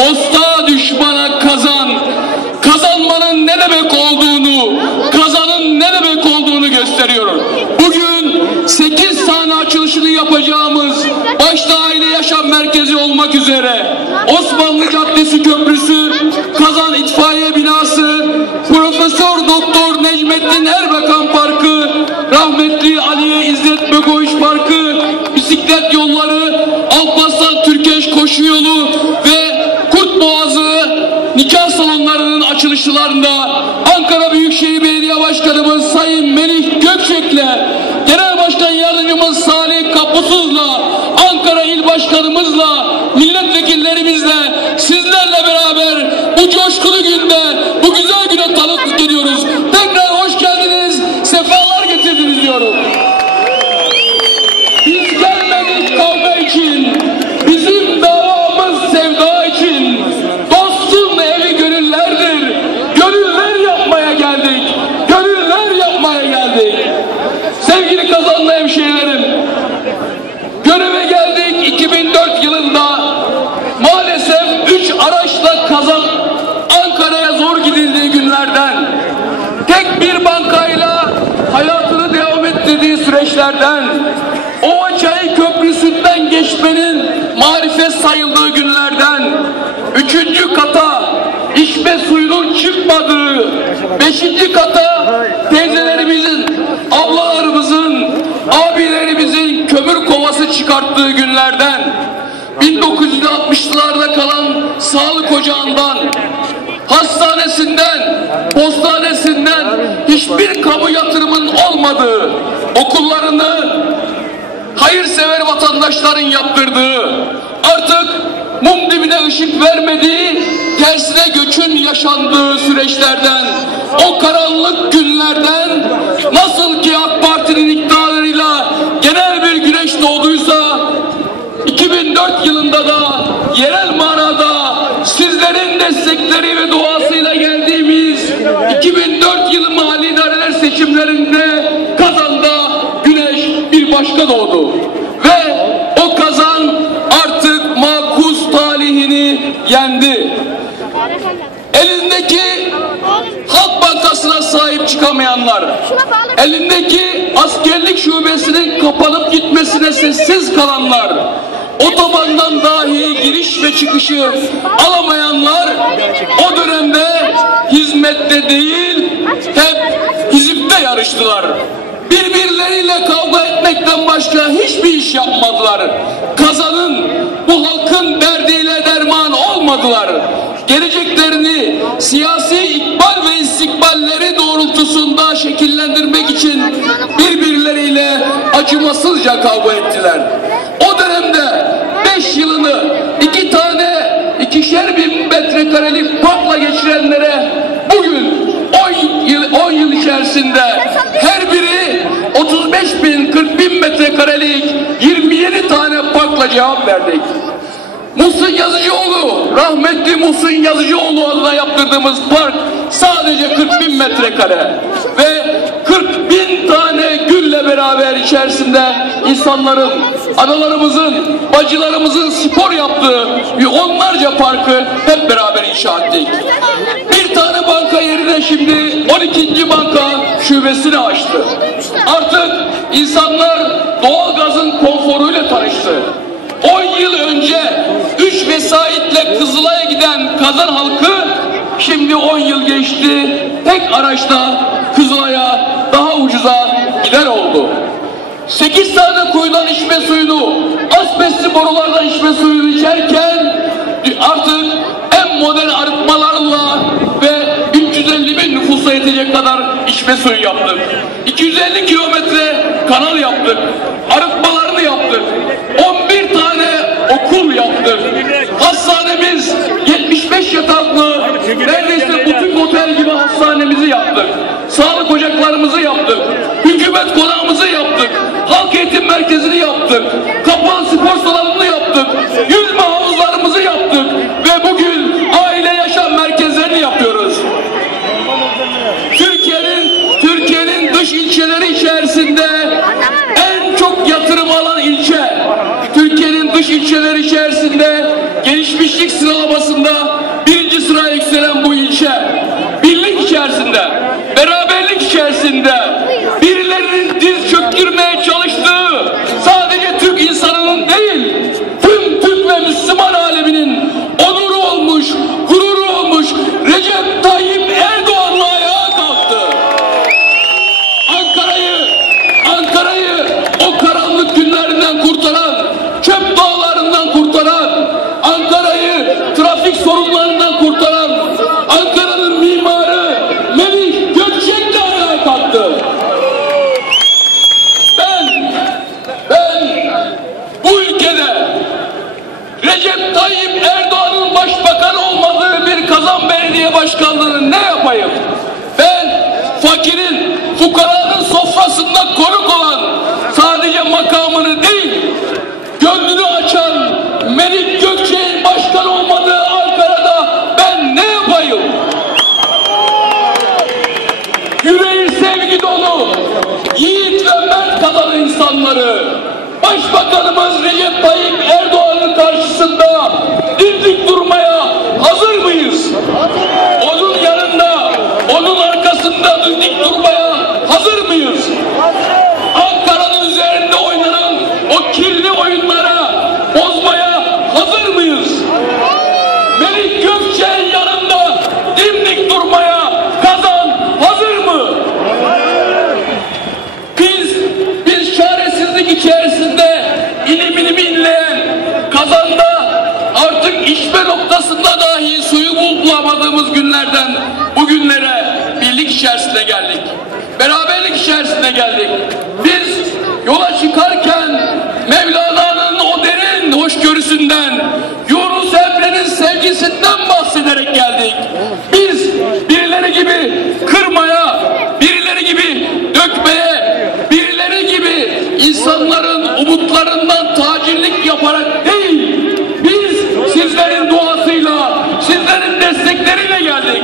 Both Ankara Büyükşehir Belediye Başkanımız Sayın Melih Gökçek'le Genel Başkan Yardımcımız Salih Kapusuz'la Ankara İl Başkanımızla milletvekillerimizle sizlerle beraber bu coşkulu günde bu güzel güne tanıklık ediyoruz. Tekrar hoş geldiniz, sefalar getirdiniz diyorum. Biz gelmedik kavga için, bizim davamız sevda için. Dostun evi gönüllerdir, gönüller yapmaya geldik, gönüller yapmaya geldik. Sevgili kazanlı hemşehrilerim, göreve geldik 2004 yılında. Maalesef üç araçla kazan Ankara'ya zor gidildiği günlerden, tek bir bankayla hayatını devam ettirdiği süreçlerden, Ova Çayı Köprüsü'nden geçmenin marifet sayıldığı günlerden, üçüncü kata içme suyunun çıkmadığı, beşinci kata teyzelerimizin, ablalarımızın, abilerimizin kömür kovası çıkarttığı günlerden, 1960'larda kalan sağlık ocağından, hastanesinden, postanesinden hiçbir kamu yatırımın olmadığı, okullarını hayırsever vatandaşların yaptırdığı, artık mum dibine ışık vermediği, tersine göçün yaşandığı süreçlerden, o karanlık günlerden nasıl ki AK Parti'nin iktidarıyla genel bir güneş doğduysa 2004 yılında da yerel manada sizlerin destekleri ve duasıyla geldiğimiz 2004 başka doğdu. Ve o kazan artık makus talihini yendi. Elindeki Halk Bankası'na sahip çıkamayanlar, elindeki askerlik şubesinin kapanıp gitmesine sessiz kalanlar, otobandan dahi giriş ve çıkışı alamayanlar o dönemde hizmette değil hep hizipte yarıştılar. Birbirleriyle kavga etmekten başka hiçbir iş yapmadılar. Kazanın bu halkın derdiyle derman olmadılar. Geleceklerini siyasi ikbal ve istikballeri doğrultusunda şekillendirmek için birbirleriyle acımasızca kavga ettiler. O dönemde 5 yılını iki tane ikişer bin metrekarelik parkla geçirenlere bugün 10 yıl, 10 yıl içerisinde her biri 35 bin 40 bin metrekarelik 27 tane parkla cevap verdik. Muhsin Yazıcıoğlu, rahmetli Muhsin Yazıcıoğlu adına yaptırdığımız park sadece 40 bin metrekare ve 40 bin tane gülle beraber içerisinde insanların, analarımızın, bacılarımızın spor yaptığı bir onlarca parkı hep beraber inşa ettik. Bir tane banka yerine şimdi 12. banka şubesini açtı. Artık insanlar doğalgazın konforuyla tanıştı. 10 yıl önce 3 vesaitle Kızılay'a giden kazan halkı şimdi 10 yıl geçti tek araçta Kızılay'a daha ucuza gider oldu. 8 tane kuyudan içme suyunu, asbestli borulardan içme suyunu içerken artık en modern arıtmalarla ve 350 bin nüfusa yetecek kadar içme suyu yaptık. 250 kilometre kanal yaptık. Arıtmalarını yaptık. 11 tane okul yaptık. Hastanemiz 75 yataklı neredeyse butik otel gibi hastanemizi yaptık. Sağlık ocaklarımızı yaptık. Hükümet konağımızı yaptık. Halk eğitim merkezini yaptık. Kapalı spor salonunu Recep Tayyip Erdoğan'ın başbakan olmadığı bir kazan belediye başkanlığını ne yapayım? Ben fakirin, fukaranın sofrasında konuk olan sadece makamını değil, gönlünü açan Melik Gökçe'nin başkan olmadığı Ankara'da ben ne yapayım? Yüreği sevgi dolu, yiğit ve mert kalan insanları, Başbakanımız Recep Tayyip hoşgörüsünden, Yunus Emre'nin sevgisinden bahsederek geldik. Biz birileri gibi kırmaya, birileri gibi dökmeye, birileri gibi insanların umutlarından tacirlik yaparak değil, biz sizlerin duasıyla, sizlerin destekleriyle geldik.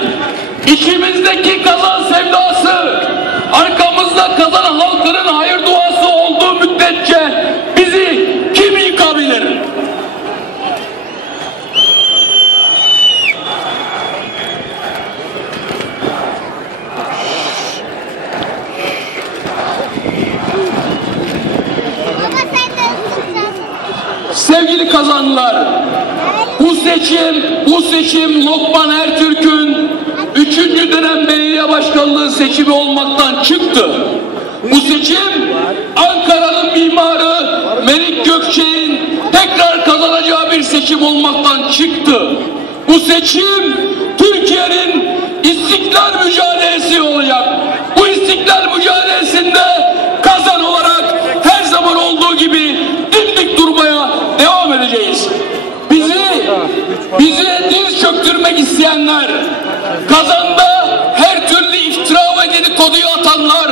İçimizdeki kazan sevdası, Sevgili kazanlar, bu seçim, bu seçim Lokman Ertürk'ün üçüncü dönem belediye başkanlığı seçimi olmaktan çıktı. Bu seçim Ankara'nın mimarı Melik Gökçe'nin tekrar kazanacağı bir seçim olmaktan çıktı. Bu seçim Türkiye'nin istiklal mücadelesi olacak. Bu istiklal mücadelesinde kazan olarak her zaman olduğu gibi dimdik durmaya devam edeceğiz. Bizi, bizi diz çöktürmek isteyenler, kazanda her türlü iftira ve dedikoduyu atanlar,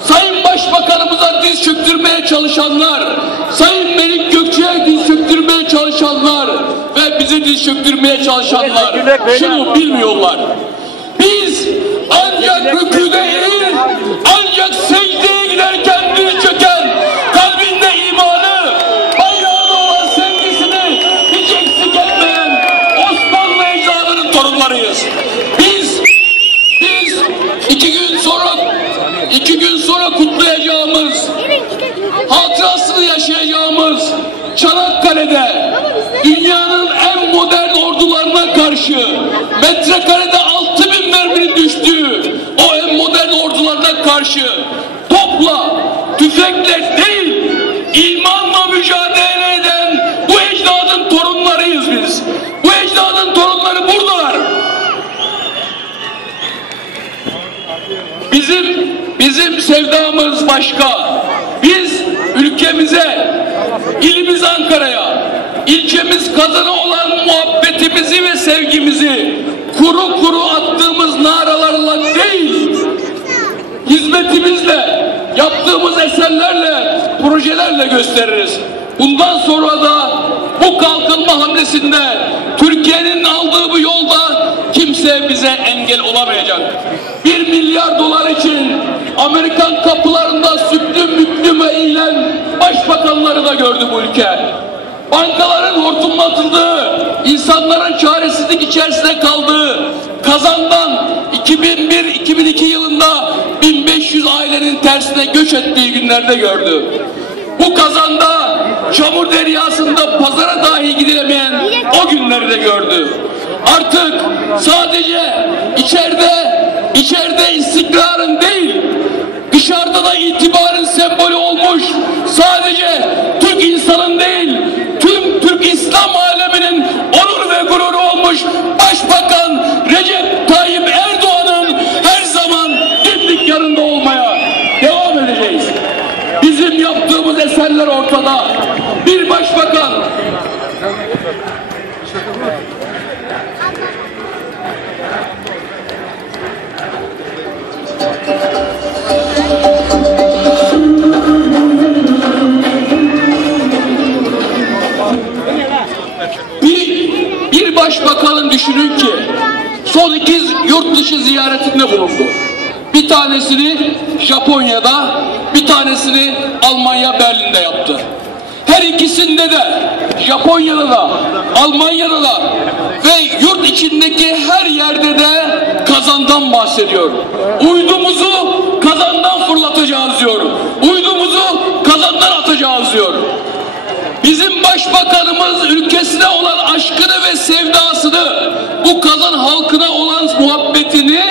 Sayın Başbakanımıza diz çöktürmeye çalışanlar, Sayın Melik Gökçe'ye diz çöktürmeye çalışanlar ve bize diz çöktürmeye çalışanlar şunu bilmiyorlar. Biz ancak rüküde eğil, Çanakkale'de dünyanın en modern ordularına karşı metrekarede 6000 bin merminin düştüğü o en modern ordularına karşı topla, tüfekle değil imanla mücadele eden bu ecdadın torunlarıyız biz. Bu ecdadın torunları buradalar. Bizim bizim sevdamız başka. Biz ülkemize, ilimiz Ankara'ya, ilçemiz Kazan'a olan muhabbetimizi ve sevgimizi kuru kuru attığımız naralarla değil, hizmetimizle, yaptığımız eserlerle, projelerle gösteririz. Bundan sonra da bu kalkınma hamlesinde Türkiye'nin aldığı bu yolda kimse bize engel olamayacak. Bir milyar dolar için Amerikan kapılarında süklüm müklüm eğilen başbakanları da gördü bu ülke. Bankaların hortumlatıldığı, insanların çaresizlik içerisinde kaldığı, kazandan 2001-2002 yılında 1500 ailenin tersine göç ettiği günlerde gördü. Bu kazanda çamur deryasında pazara dahi gidilemeyen o günleri de gördü. Artık sadece içeride içeride istikrarın değil dışarıda da itibarın tanesini Japonya'da, bir tanesini Almanya Berlin'de yaptı. Her ikisinde de Japonya'da da, Almanya'da da ve yurt içindeki her yerde de kazandan bahsediyor. Uydumuzu kazandan fırlatacağız diyor. Uydumuzu kazandan atacağız diyor. Bizim başbakanımız ülkesine olan aşkını ve sevdasını, bu kazan halkına olan muhabbetini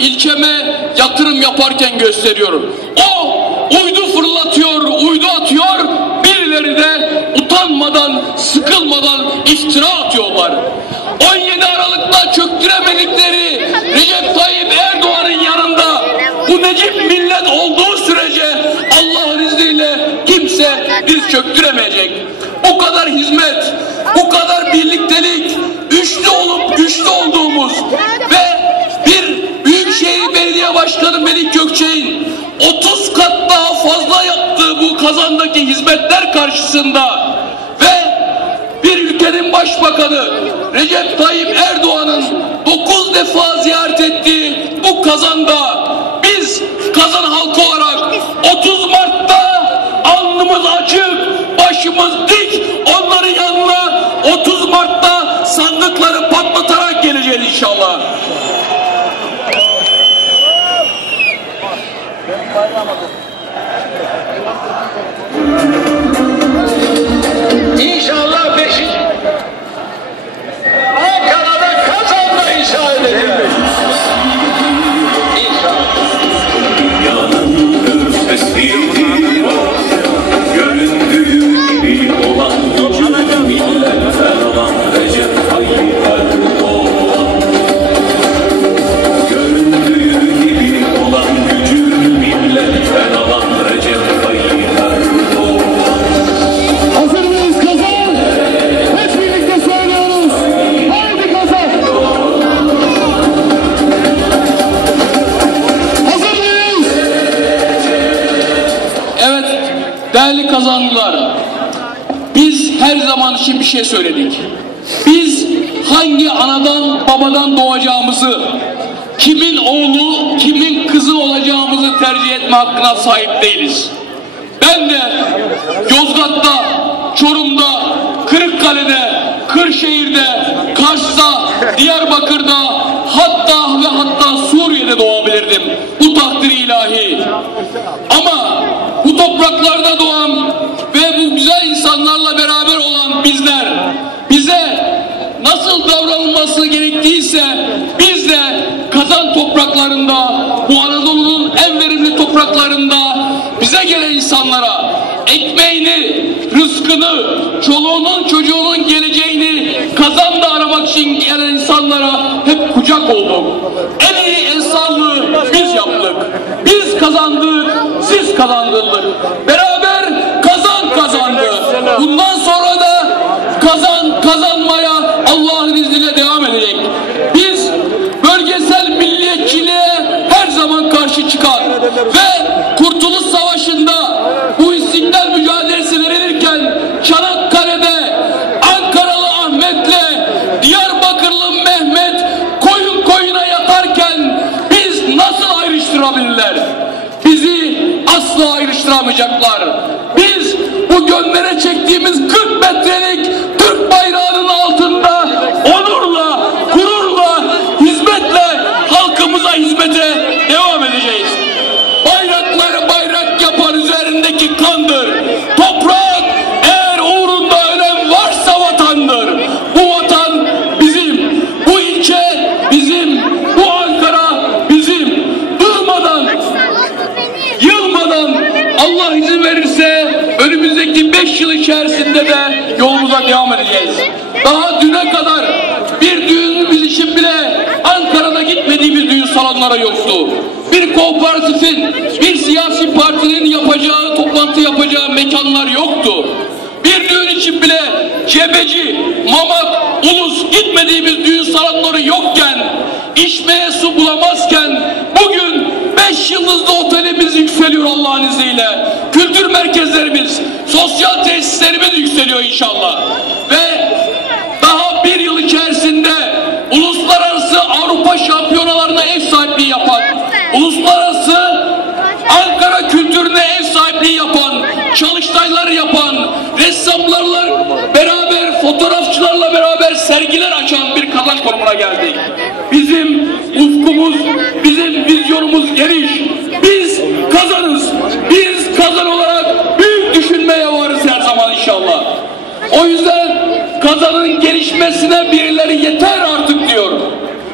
ilçeme yatırım yaparken gösteriyorum. O uydu fırlatıyor, uydu atıyor, birileri de utanmadan, sıkılmadan iftira atıyorlar. 17 Aralık'ta çöktüremedikleri Recep Tayyip Erdoğan'ın yanında bu Necip millet olduğu sürece Allah'ın izniyle kimse diz çöktüremeyecek. O kadar hizmet, bu kadar birliktelik, üçlü olup kazandaki hizmetler karşısında ve bir ülkenin başbakanı Recep Tayyip Erdoğan'ın 9 defa ziyaret ettiği bu kazanda biz kazan halkı olarak 30 Mart'ta alnımız açık, başımız dik onların yanına 30 Mart'ta sandıkları patlatarak geleceğiz inşallah. İnşallah için bir şey söyledik. Biz hangi anadan babadan doğacağımızı kimin oğlu kimin kızı olacağımızı tercih etme hakkına sahip değiliz. Ben de Yozgat'ta, Çorum'da, Kırıkkale'de, Kırşehir'de, Kars'ta, Diyarbakır'da hatta ve hatta Suriye'de doğabilirdim. Bu takdir ilahi. Ama bu topraklarda doğan ve bu güzel insanlarla beraber olan bizler bize nasıl davranılması gerektiyse biz de kazan topraklarında bu Anadolu'nun en verimli topraklarında bize gelen insanlara ekmeğini, rızkını, çoluğunun çocuğunun geleceğini kazanda aramak için gelen insanlara hep kucak olduk. En iyi insanlığı biz yaptık. Biz kazandık, siz kazandırdık. Beraber kazan kazandı. Bundan sonra da kazan kazanmaya Allah'ın izniyle devam edecek. Biz bölgesel milliyetçiliğe her zaman karşı çıkan ve çektiğimiz 40 metrelik Türk bayrağının altında onurla, gururla, hizmetle halkımıza hizmete devam edeceğiz. Bayrakları bayrak yapan üzerindeki kandır. Toprak eğer uğrunda ölen varsa vatandır. Bu vatan bizim. Bu ilçe bizim. Bu Ankara bizim. Durmadan yılmadan Allah izin verirse önümüzdeki beş yıl içerisinde de yolumuza devam edeceğiz. Daha düne kadar bir düğünümüz için bile Ankara'da gitmediğimiz düğün salonlara yoktu. Kooperatifin, bir siyasi partinin yapacağı, toplantı yapacağı mekanlar yoktu. Bir düğün için bile cebeci, mamak, ulus gitmediğimiz düğün salonları yokken, içmeye su bulamazken bugün beş yıldızlı otelimiz yükseliyor Allah'ın izniyle. Kültür merkezlerimiz, sosyal tesislerimiz yükseliyor inşallah. Ve daha bir yıl içerisinde uluslararası Avrupa şampiyonaları tiyatrolarına ev sahipliği yapan, uluslararası Ankara kültürüne ev sahipliği yapan, çalıştaylar yapan, ressamlarla beraber, fotoğrafçılarla beraber sergiler açan bir kazanç konumuna geldik. Bizim ufkumuz, bizim vizyonumuz geniş. Biz kazanız. Biz kazan olarak büyük düşünmeye varız her zaman inşallah. O yüzden kazanın gelişmesine birileri yeter artık diyor.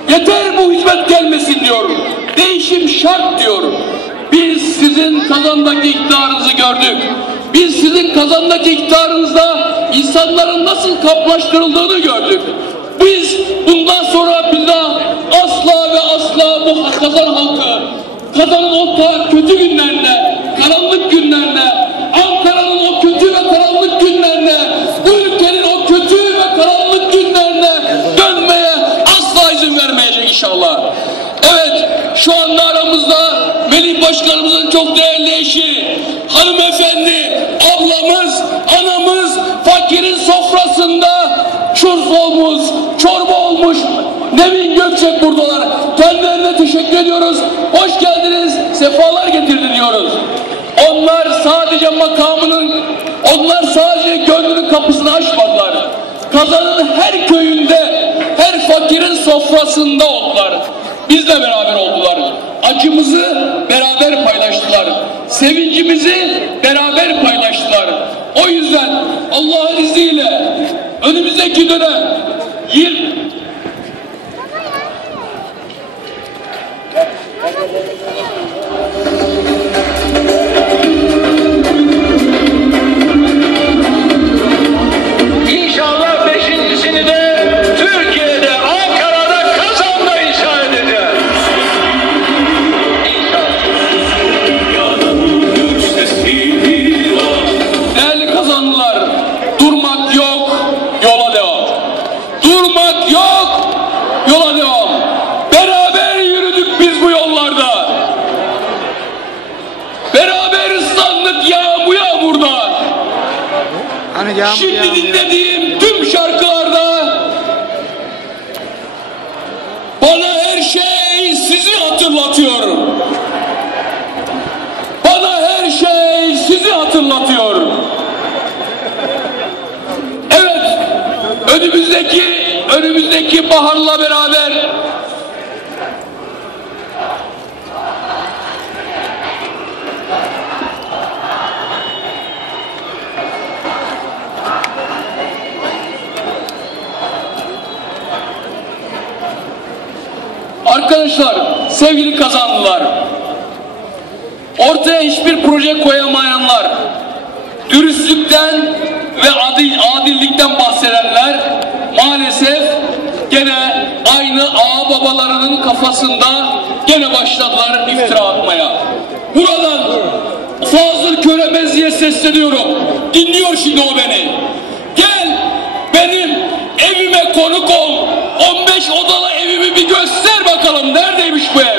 Yeter bu hizmet gelmesin diyor. Değişim şart diyor. Biz sizin kazandaki iktidarınızı gördük. Biz sizin kazandaki iktidarınızda insanların nasıl kaplaştırıldığını gördük. Biz bundan sonra bir daha asla ve asla bu kazan halkı, kazanın o kötü günlerinde, karanlık günlerinde, Ankara'nın o kötü ve karanlık günlerine, bu ülkenin o kötü ve karanlık günlerine dönmeye asla izin vermeyecek inşallah. Evet, şu anda aramızda Melih Başkanımızın çok değerli eşi, hanımefendi, ablamız, anamız, fakirin sofrasında çurf olmuş, çorba olmuş, Nevin Gökçek buradalar. Kendilerine teşekkür ediyoruz. Hoş geldiniz, sefalar getirdi diyoruz. Onlar sadece makamının, onlar sadece gönlünün kapısını açmadılar. Kazanın her köyünde, her fakirin sofrasında oldular bizle beraber oldular. Acımızı beraber paylaştılar. Sevincimizi beraber paylaştılar. O yüzden Allah'ın izniyle önümüzdeki dönem 20 Beraber ıslandık yağmur yağmurda. Hani yağmur Şimdi yağmıyor. dinlediğim tüm şarkılarda bana her şey sizi hatırlatıyor. Bana her şey sizi hatırlatıyor. Evet, önümüzdeki önümüzdeki baharla beraber Arkadaşlar, sevgili kazanlılar, ortaya hiçbir proje koyamayanlar, dürüstlükten ve adil, adillikten bahsedenler maalesef gene aynı ağa babalarının kafasında gene başladılar iftira atmaya. Buradan Fazıl Köremezli'ye sesleniyorum. Dinliyor şimdi o beni. Gel benim evime konuk ol. square.